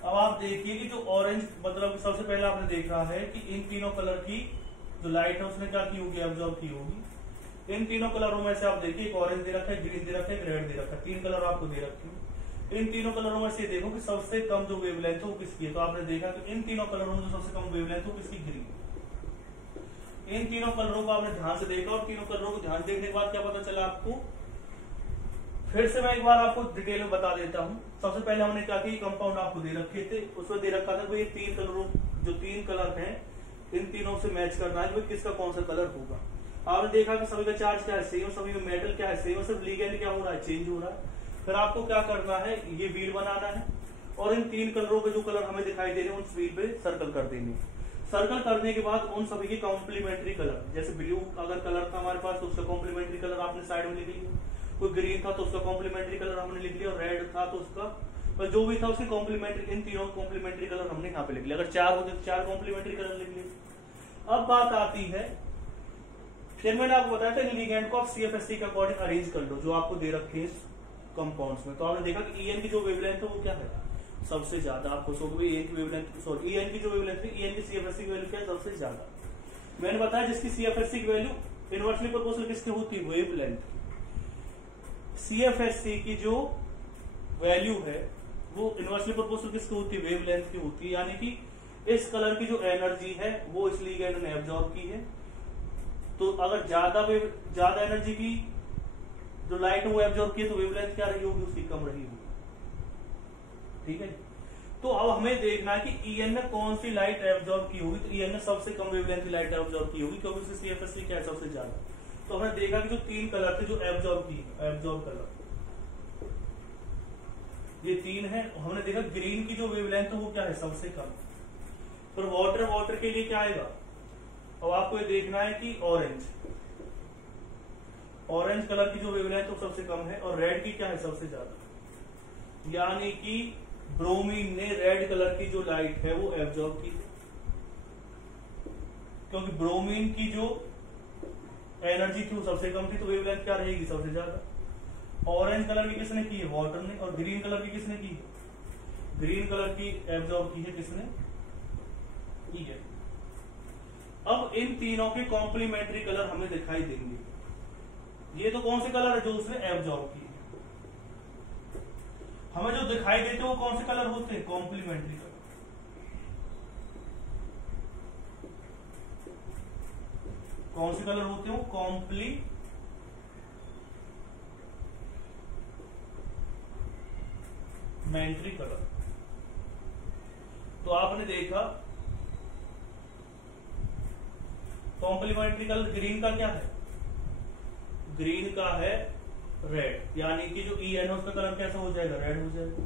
अब आप देखिए कि जो ऑरेंज मतलब सबसे पहले आपने देखा है कि इन तीनों कलर की जो लाइट है उसने क्या की होगी, एब्जॉर्ब की होगी। इन तीनों कलरों में से आप देखिए एक ऑरेंज दे रखा है, ग्रीन दे रखा है, एक रेड दे रखा है, तीन कलर आपको दे रखे हैं। इन तीनों कलरों में से देखो कि सबसे कम जो वेवलेंथ है वो किसकी है। तो आपने देखा कि इन तीनों कलरों में जो सबसे कम वेवलेंथ है वो किसकी, ग्रीन। इन तीनों कलरों को आपने ध्यान से देखा और तीनों कलरों को ध्यान देखने के बाद क्या पता चला आपको, फिर से मैं एक बार आपको डिटेल में बता देता हूं। सबसे पहले हमने क्या किया, कंपाउंड आपको दे रखे थे, उसमें दे रखा था कि ये तीन कलरों जो तीन कलर हैं इन तीनों से मैच करना है कि किसका कौन सा कलर होगा। आपने देखा कि सभी का चार्ज क्या है, सेम, सभी में मेटल क्या है, सेम, सिर्फ लिगेंड क्या हो रहा है, चेंज हो रहा है। फिर आपको क्या करना है, ये व्हील बनाना है और इन तीन कलरों के जो कलर हमें दिखाई दे रहे हैं उस व्हील पे सर्कल कर देंगे। सर्कल करने के बाद उन सभी के कॉम्प्लीमेंट्री कलर, जैसे ब्लू अगर कलर था हमारे पास तो उसका कॉम्प्लीमेंट्री कलर आपने साइड में लिख लिया, कोई ग्रीन था तो उसका कॉम्प्लीमेंट्री कलर हमने लिख लिया, और रेड था तो उसका जो भी था उसके कॉम्प्लीमेंट्री, इन तीनों कॉम्प्लीमेंट्री कलर हमने यहाँ पे लिख लिया। अगर चार होते तो चार कॉम्प्लीमेंट्री कलर लिख लिए। अब बात आती है, फिर मैंने आपको बताया था लिगेंड को आप सीएफएससी के अकॉर्डिंग अरेंज कर लो जो आपको दे रखे हैं कंपाउंड्स में। तो आपने देखा कि ईएन की जो वेवलेंथ है वो क्या है, सबसे ज्यादा। आपको ईएन की वेवलेंथ, सॉरी ईएन की जो वेवलेंथ है, ईएन की सीएफएससी की वैल्यू क्या है, सबसे ज्यादा। मैंने बताया जिसकी सीएफएससी की वैल्यू इनवर्सली प्रोपोर्शनल किसकी होती है, वेवलेंथ। सीएफएससी की जो वैल्यू है वो इनवर्सली प्रोपोर्शनल किसकी होती है, वेवलेंथ की होती है। यानी कि इस कलर की जो एनर्जी है वो इस लिगेंड ने एब्जॉर्ब की है। तो अगर ज्यादा एनर्जी की जो लाइट है वो एब्जॉर्ब की है तो वेवलेंथ क्या रही होगी, उसकी कम रही होगी। ठीक है, तो अब हमें देखना है कि ईएन ने कौन सी लाइट एब्जॉर्ब की होगी। तो ईएन ने सबसे कम वेवलेंथ की लाइट एब्जॉर्ब की होगी क्योंकि उसकी सीएफएससी क्या है, सबसे ज्यादा। तो हमने देखा कि जो तीन कलर थे जो एब्जॉर्ब कलर ये तीन है। हमने देखा ग्रीन की जो वेवलेंथ है वो क्या है, सबसे कम। फिर वाटर के लिए क्या आएगा, अब आपको ये देखना है कि ऑरेंज कलर की जो वेवलेंथ है वो सबसे कम है, और रेड की क्या है, सबसे ज्यादा। यानी कि ब्रोमीन ने रेड कलर की जो लाइट है वो एब्जॉर्ब की है, क्योंकि ब्रोमीन की जो एनर्जी थी वो सबसे कम थी, तो वेवलेंथ क्या रहेगी, सबसे ज्यादा। ऑरेंज कलर की किसने की है, वाटर ने, और ग्रीन कलर की किसने की है, ग्रीन कलर की एब्जॉर्ब की है किसने, ठीक है। अब इन तीनों के कॉम्प्लीमेंट्री कलर हमें दिखाई देंगे। ये तो कौन से कलर है जो उसने एब्जॉर्ब की है। हमें जो दिखाई देते वो कौन से कलर होते हैं, कॉम्प्लीमेंट्री कलर। कौन से कलर होते हैं वो, कॉम्प्लीमेंट्री कलर। तो आपने देखा कॉम्प्लीमेंट्री कलर ग्रीन का क्या है, ग्रीन का है रेड, यानी कि जो ई एन उसका कलर कैसा हो जाएगा, रेड हो जाएगा।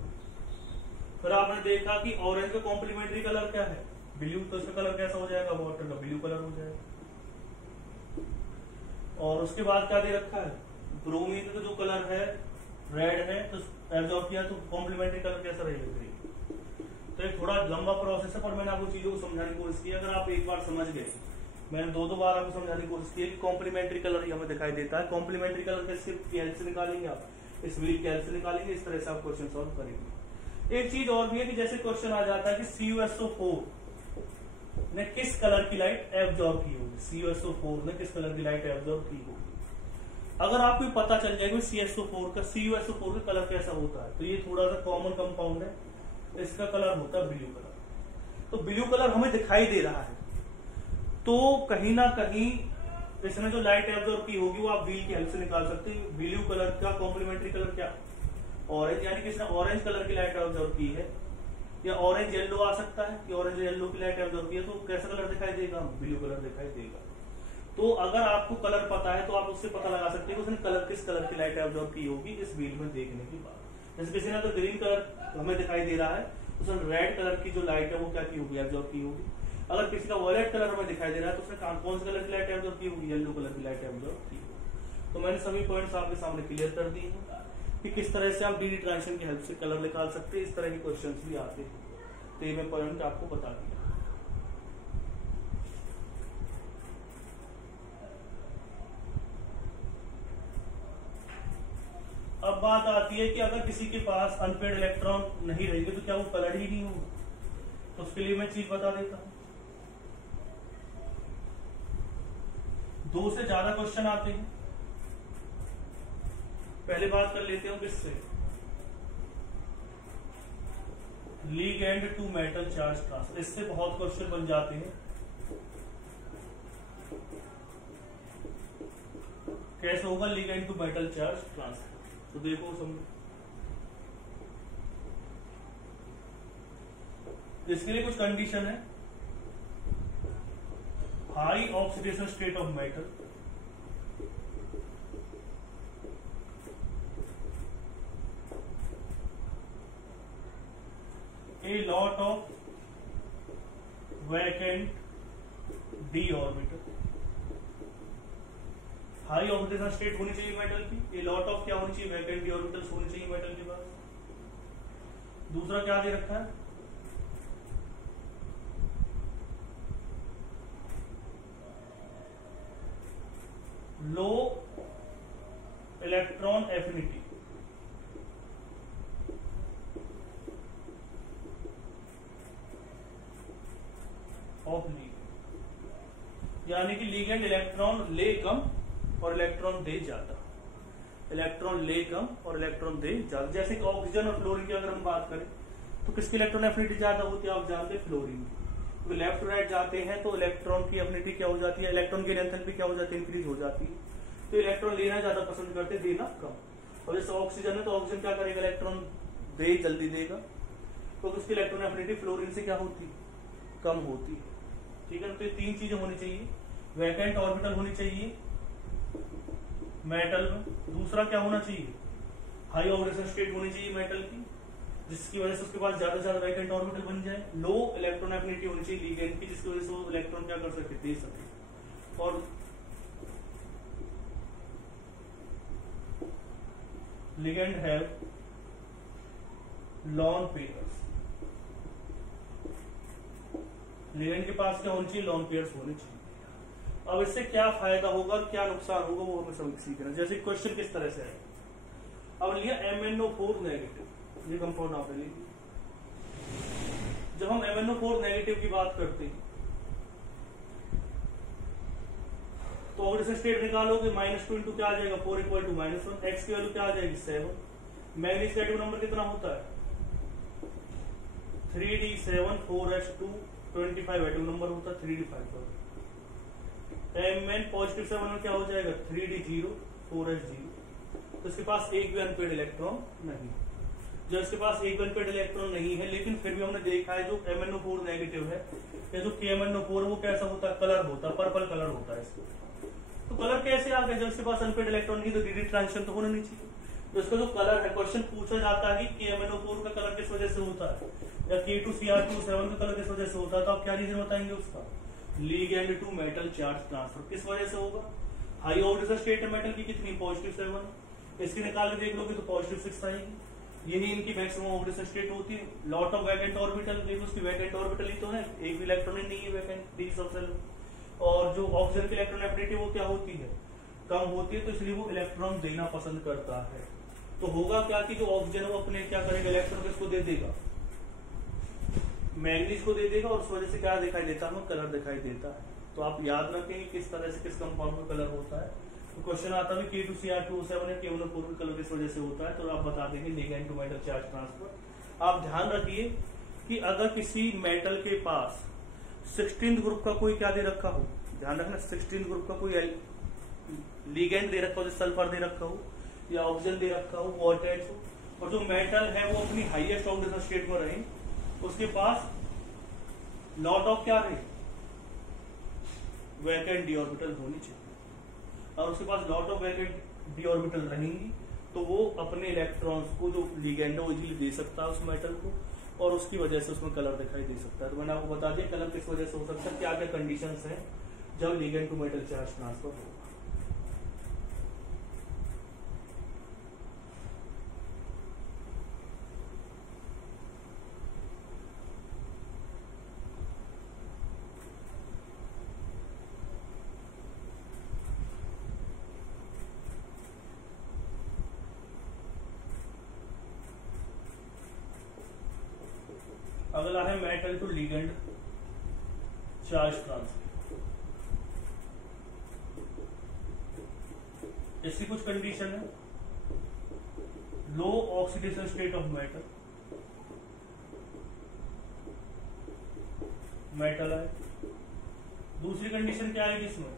फिर आपने देखा कि ऑरेंज का कॉम्प्लीमेंट्री कलर क्या है, ब्लू, तो उसका कलर कैसा हो जाएगा, वाटर का ब्लू कलर हो जाएगा। और उसके बाद क्या दे रखा है, ब्रोमीन का जो कलर है रेड है, तो एब्जॉर्ब किया तो कॉम्प्लीमेंट्री कलर कैसा रहेगा, ग्रीन। तो एक थोड़ा लंबा प्रोसेस है पर मैंने आपको चीजों को समझाने की कोशिश की। अगर आप एक बार समझ गए, मैंने दो बार आपको समझाने की कोशिश की कि कॉम्प्लीमेंट्री कलर ही हमें दिखाई देता है। कॉम्प्लीमेंट्री कलर कैसे से निकालेंगे आप, इस व्हील की हेल्प से निकालेंगे। इस तरह से आप क्वेश्चन सॉल्व करेंगे। एक चीज और भी है कि जैसे क्वेश्चन आ जाता है कि CuSO4 ने किस कलर की लाइट एब्जॉर्ब की होगी, CuSO4 ने किस कलर की लाइट एब्जॉर्ब की होगी। अगर आपको पता चल जाएगा CuSO4 का कलर कैसा होता है, तो ये थोड़ा सा कॉमन कंपाउंड है, इसका कलर होता है ब्लू कलर। तो ब्लू कलर हमें दिखाई दे रहा है, तो कहीं ना कहीं तो इसमें जो लाइट एब्जॉर्ब की होगी वो आप व्हील की हेल्प से निकाल सकते हैं। ब्लू कलर का कॉम्प्लीमेंट्री कलर क्या, ऑरेंज, यानी कि इसने ऑरेंज कलर की लाइट एब्जॉर्ब की है, या ऑरेंज येलो आ सकता है कि ऑरेंज येलो की लाइट एब्जॉर्ब की है, तो कैसा कलर दिखाई देगा, ब्लू कलर दिखाई देगा। तो अगर आपको कलर पता है तो आप उससे पता लगा सकते हैं कि उसने कलर किस कलर की लाइट एब्जॉर्ब की होगी इस व्हील में देखने के बाद। जैसे किसी ने तो ग्रीन कलर हमें दिखाई दे रहा है, उसने रेड कलर की जो लाइट है वो क्या की होगी, एब्जॉर्ब की होगी। अगर किसी का वॉयलेट कलर हमें दिखाई दे रहा है तो उसने कौन सी कलर की लाइट एब्जॉर्ब की होगी, येलो कलर की लाइट एब्जॉर्ब की होगी। तो मैंने सभी पॉइंट्स आपके सामने क्लियर कर दिए हैं कि किस तरह से आप डी ट्रांजिशन की हेल्प से कलर निकाल सकते हैं। इस तरह के क्वेश्चन भी आते हैं, तो ये मैं पॉइंट आपको बता दिया। अब बात आती है कि अगर किसी के पास अनपेड इलेक्ट्रॉन नहीं रहेंगे तो क्या वो कलर ही नहीं होगा, तो उसके लिए मैं चीज बता देता हूं। 2 से ज्यादा क्वेश्चन आते हैं। पहले बात कर लेते हो किससे, ligand to metal charge transfer. इससे बहुत क्वेश्चन बन जाते हैं। कैसे होगा ligand to metal charge transfer, तो देखो समझो। इसके लिए कुछ कंडीशन है। High oxidation state of metal, a lot of vacant d orbital। High oxidation state होनी चाहिए मेटल की, ए लॉट ऑफ क्या होनी चाहिए, वैकेंट डी ऑर्बिटल्स होनी चाहिए मेटल के पास। दूसरा क्या दे रखा है, low electron affinity, of ligand, यानी कि लीगेंड इलेक्ट्रॉन ले कम और इलेक्ट्रॉन दे ज्यादा, इलेक्ट्रॉन ले कम और इलेक्ट्रॉन दे ज्यादा। जैसे कि ऑक्सीजन और फ्लोरीन की अगर हम बात करें तो किसकी इलेक्ट्रॉन एफिनिटी ज्यादा होती है, आप जानते हैं फ्लोरीन। तो लेफ्ट टू राइट जाते हैं तो इलेक्ट्रॉन की एफिनिटी क्या हो जाती है, इलेक्ट्रॉन की एंथैल्पी क्या हो जाती है, इंक्रीज हो जाती है। तो इलेक्ट्रॉन लेना ज्यादा पसंद करते, देना कम। और जैसे ऑक्सीजन है तो ऑक्सीजन क्या करेगा, इलेक्ट्रॉन दे जल्दी देगा, तो उसकी इलेक्ट्रॉन एफिनिटी फ्लोरीन से क्या होती, कम होती है। ठीक है, तो ये 3 चीजें होनी चाहिए। वैकेंट ऑर्बिटल होनी चाहिए मेटल में। दूसरा क्या होना चाहिए, हाई ऑक्सीडेशन स्टेट होनी चाहिए मेटल की, जिसकी वजह से उसके पास ज्यादा से ज्यादा वैकेंट ऑर्बिटल बन जाए। लो इलेक्ट्रॉन एफिनिटी होनी चाहिए लिगेंड की, जिसकी वजह से वो इलेक्ट्रॉन क्या कर सके, दे सके। और ligand have lawn pairs, ligand के पास क्या होनी चाहिए, लॉन पेयर्स होने चाहिए। अब इससे क्या फायदा होगा, क्या नुकसान होगा, वो हमें समझ सीखना। जैसे क्वेश्चन किस तरह से है, अब लिया MnO4 नेगेटिव, ये कंपाउंड आपने लिया। जब हम MnO4 नेगेटिव की बात करते हैं तो ऑक्सीडेशन स्टेट निकालोगे, -2 इंटू क्या आ जाएगा, 4 इक्वल टू -1। एक्स की वैल्यू क्या आ जाएगी, 7। मैग्नीज का एटॉमिक नंबर कितना होता है, 3d7 4s2 25 एटॉमिक नंबर होता है, 3d5। Mn पॉजिटिव 7 में क्या हो जाएगा, 3d0 4s0। तो इसके पास एक भी अनपेड इलेक्ट्रॉन नहीं। जब इसके पास एक भी अनपेड इलेक्ट्रॉन नहीं है, लेकिन फिर भी हमने देखा है जो MnO4 नेगेटिव है या जो KMnO4 वो कैसा होता है, कलर होता है, पर्पल कलर होता है इसको। तो कलर कैसे आ गया, जब इसके पास अनपेड इलेक्ट्रॉन नहीं तो डी ट्रांजिशन तो होना नहीं चाहिए। तो इसका जो कलर है, क्वेश्चन पूछा जाता है कि KMnO4 का कलर किस वजह से होता है या K2Cr27 का कलर किस वजह से होता है, तो आप क्या रीजन बताएंगे उसका, ligand to metal charge transfer. किस वजह से होगा, हाई ऑक्सीडेशन स्टेट है मेटल की कितनी, पॉजिटिव 7। इसकी निकाल के देख लोगे तो पॉजिटिव 6 आएगी। यही इनकी मैक्सिमम ऑक्सीडेशन स्टेट होती है। लॉट ऑफ वैकेंट ऑर्बिटल, लेकिन उसकी वैकेंट ऑर्बिटल ही तो है, एक भी इलेक्ट्रॉन नहीं है वैकेंट डी सब सेल। और जो ऑक्सीजन की इलेक्ट्रॉन एफिनिटी वो क्या होती है, कम होती है, तो इसलिए वो इलेक्ट्रॉन देना पसंद करता है। तो होगा क्या कि जो ऑक्सीजन वो अपने क्या करेगा, इलेक्ट्रॉन किसको दे देगा, मैग्नीज को दे देगा, और उस वजह से क्या दिखाई देता है, कलर दिखाई देता है। तो आप याद रखें किस तरह से किस कंपाउंड में कलर होता है। तो क्वेश्चन आता है K2Cr27 या KMnO4 कलर किस वजह से होता है, तो आप बता देंगे ligand to metal charge transfer. आप ध्यान रखिए कि अगर किसी मेटल के पास 16th ग्रुप का कोई क्या दे रखा हो, ध्यान रखना 16th ग्रुप का कोई लिगेंड दे रखा हो, जैसे सल्फर दे रखा हो या ऑक्सीजन दे रखा हो, वो अटैच हो, और जो मेटल है वो अपनी हाईएस्ट ऑक्सीडेशन स्टेट में रहे, उसके पास लॉट ऑफ क्या रहे, वैकेंट डी ऑर्बिटल होनी चाहिए। और उसके पास lot of vacant d orbital रहेंगी तो वो अपने इलेक्ट्रॉन्स को जो लिगेंड है वो इजीली दे सकता है उस मेटल को, और उसकी वजह से उसमें कलर दिखाई दे सकता है। तो मैंने आपको बता दिया कलर किस वजह से हो सकता है, क्या क्या कंडीशंस हैं जब ligand to metal charge transfer होगा। अगला है metal to ligand charge transfer. इसकी कुछ कंडीशन है, low oxidation state of metal, metal है। दूसरी कंडीशन क्या आएगी इसमें,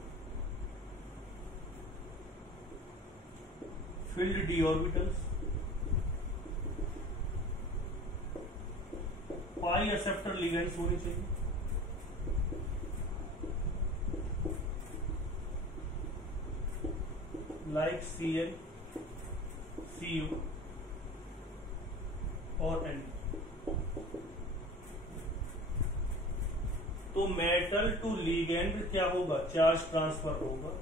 filled d orbitals, pi acceptor ligands होनी चाहिए, लाइक Cl, Cu और N। तो मेटल टू लिगेंड क्या होगा, चार्ज ट्रांसफर होगा।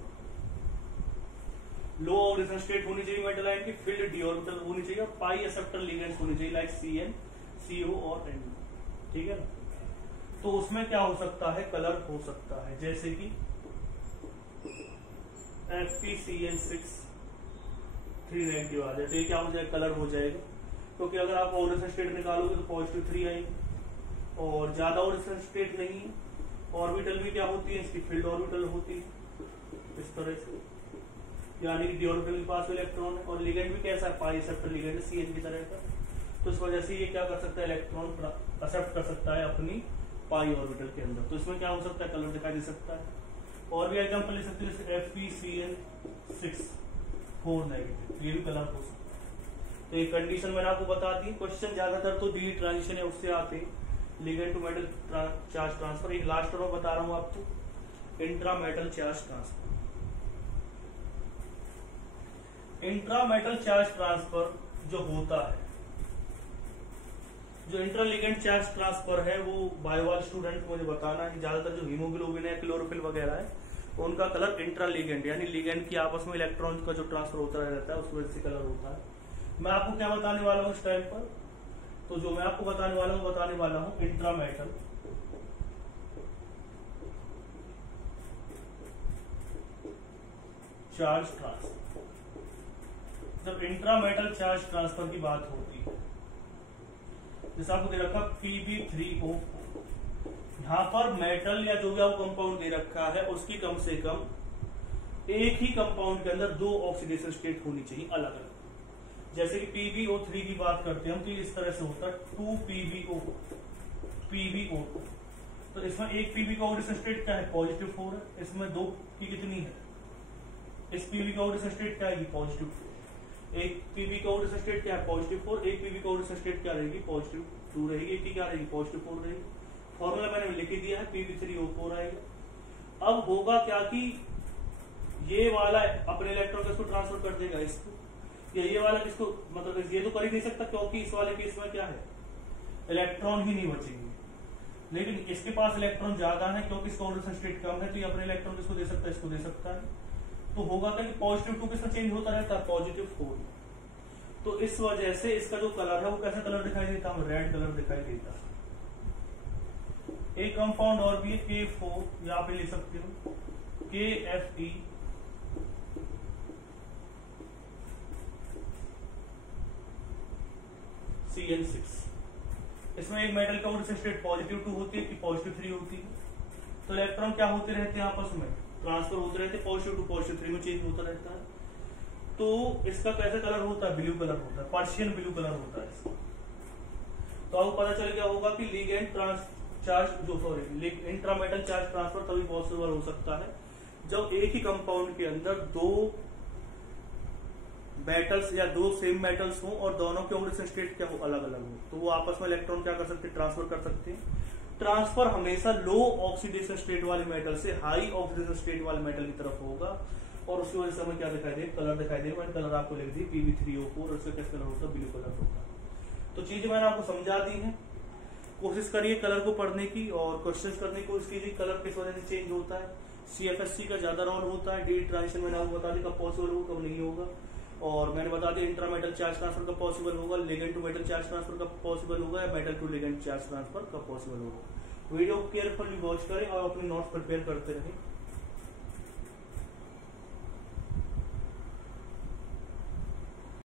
लो ऑक्सीडेशन स्टेट होनी चाहिए मेटल आयन की, फिल्ड डी ऑर्बिटल होनी चाहिए, पाई एक्सेप्टर लिगेंड्स होनी चाहिए लाइक Cn, Cu और N। ठीक है ना। तो उसमें क्या हो सकता है, कलर हो सकता है, जैसे कि FeCl6 3 नेगेटिव आ जाए तो ये क्या हो जाएगा, कलर हो जाएगा। क्योंकि अगर आप ऑक्सीडेशन स्टेट निकालोगे तो पॉजिटिव 3 आएगी, और ज्यादा ऑक्सीडेशन स्टेट नहीं है। ऑर्बिटल भी क्या होती है, इसकी फील्ड ऑर्बिटल होती है इस तरह से, यानी कि डी ऑर्बिटल के पास इलेक्ट्रॉन है, और लिगेंड भी कैसा है, पाई एक्सेप्टर लिगेंड Cn की तरह का। तो इस वजह से ये क्या कर सकता है, इलेक्ट्रॉन एक्सेप्ट कर सकता है अपनी पाई ऑर्बिटल के अंदर। तो इसमें क्या हो सकता है, कलर दिखाई दे सकता है। और भी एग्जांपल ले सकते हैं, जैसे FeCl6 4 नेगेटिव, ये भी कलर हो सकता है। तो ये कंडीशन मैंने आपको बता दी। क्वेश्चन ज्यादातर तो डी ट्रांजिशन है उससे आते हैं, ligand to metal charge transfer. एक लास्ट में बता रहा हूं आपको, intra metal charge transfer. Intra metal charge transfer जो होता है, जो इंट्रा लिगेंड चार्ज ट्रांसफर है, वो बायोलॉजी स्टूडेंट मुझे बताना है। ज्यादातर जो हीमोग्लोबिन है, क्लोरोफिल वगैरह है, उनका कलर इंट्रा लिगेंड यानी लिगेंड की आपस में इलेक्ट्रॉन का जो ट्रांसफर होता रहता है उस वजह से कलर होता है। मैं आपको क्या बताने वाला हूं इस टाइम पर, तो जो मैं आपको बताने वाला हूं इंट्रा मेटल चार्ज ट्रांसफर। जब इंट्रा मेटल चार्ज ट्रांसफर की बात होती है, जैसे आपको दे रखा Pb3O, यहां पर मेटल या जो भी आपको कंपाउंड दे रखा है उसकी कम से कम एक ही कंपाउंड के अंदर 2 ऑक्सीडेशन स्टेट होनी चाहिए अलग अलग। जैसे कि PbO3 की बात करते हैं हम, तो इस तरह से होता है 2PbO, PbO2। तो इसमें एक Pb का ऑक्सीडेशन स्टेट क्या है, पॉजिटिव 4 है। इसमें 2 की कितनी है, इस Pb का ऑक्सीडेशन स्टेट क्या है, पॉजिटिव 4। एक Pb का ऑक्सीडेशन स्टेट क्या है, पॉजिटिव 4। एक Pb का ऑक्सीडेशन स्टेट क्या रहेगी, पॉजिटिव 2 रहेगी। एक की क्या रहेगी, पॉजिटिव 4 रहेगी। फॉर्मूला मैंने लिख ही दिया है, Pb3O4 आएगा। अब होगा क्या कि ये वाला अपने इलेक्ट्रॉन किसको ट्रांसफर कर देगा, इसको, या ये वाला किसको, मतलब ये तो कर ही नहीं सकता क्योंकि इस वाले केस में क्या है, इलेक्ट्रॉन ही नहीं बचेंगे। लेकिन इसके पास इलेक्ट्रॉन ज्यादा है क्योंकि इसका ऑक्सीडेशन स्टेट कम है, तो ये अपने इलेक्ट्रॉन किसको दे सकता है, इसको दे सकता है। तो होगा क्या कि पॉजिटिव 2 किसका चेंज होता रहता है, पॉजिटिव 4। तो इस वजह से इसका जो कलर है वो कैसा कलर दिखाई देता है, रेड कलर दिखाई देता है। एक कंपाउंड और भी है K4, यहां पे लिख सकते हो KFe CN6। इसमें एक मेटल का ऑक्सीडेशन स्टेट पॉजिटिव 2 होती है कि पॉजिटिव 3 होती है। तो इलेक्ट्रॉन क्या होते रहते हैं, आपस में ट्रांसफर होते रहते हैं, पॉजिटिव 2 पॉजिटिव 3 में चेंज होता रहता है। तो इसका कैसा कलर होता है, ब्लू कलर होता है, पर्शियन ब्लू कलर होता है इसका। तो आपको पता चल गया होगा कि लिगेंड चार्ज जो इंट्रामेटल चार्ज ट्रांसफर तभी पॉसिबल हो सकता है जब एक ही कंपाउंड के अंदर दो मेटल्स या दो सेम मेटल्स हो और दोनों के ऑक्सीडेशन स्टेट क्या हो, अलग अलग हो, तो वो आपस में इलेक्ट्रॉन क्या कर सकते हैं, ट्रांसफर कर सकते हैं। ट्रांसफर हमेशा लो ऑक्सीडेशन स्टेट वाले मेटल से हाई ऑक्सीडेशन स्टेट वाले मेटल की तरफ होगा, और उसकी वजह से हमें क्या दिखाई दे, कलर दिखाई दे। मैंने कलर आपको लिख दी Pb3O4, और उसका कैसा कलर होता है, ब्लू कलर होता है। तो चीजें मैंने आपको समझा दी है। कोशिश करिए कलर को पढ़ने की और क्वेश्चंस करने की कोशिश कीजिए। कलर किस वजह से चेंज होता है, CFSC का ज्यादा रोल होता है, डी ट्रांजिशन मैंने आपको बता दिया कब पॉसिबल होगा कब नहीं होगा, और मैंने बता दिया इंट्रामेटल चार्ज ट्रांसफर कब पॉसिबल होगा, ligand to metal charge transfer कब पॉसिबल होगा, या metal to ligand charge transfer कब पॉसिबल होगा। वीडियो को केयरफुली वॉच करें और अपने नोट्स प्रिपेयर करते रहें।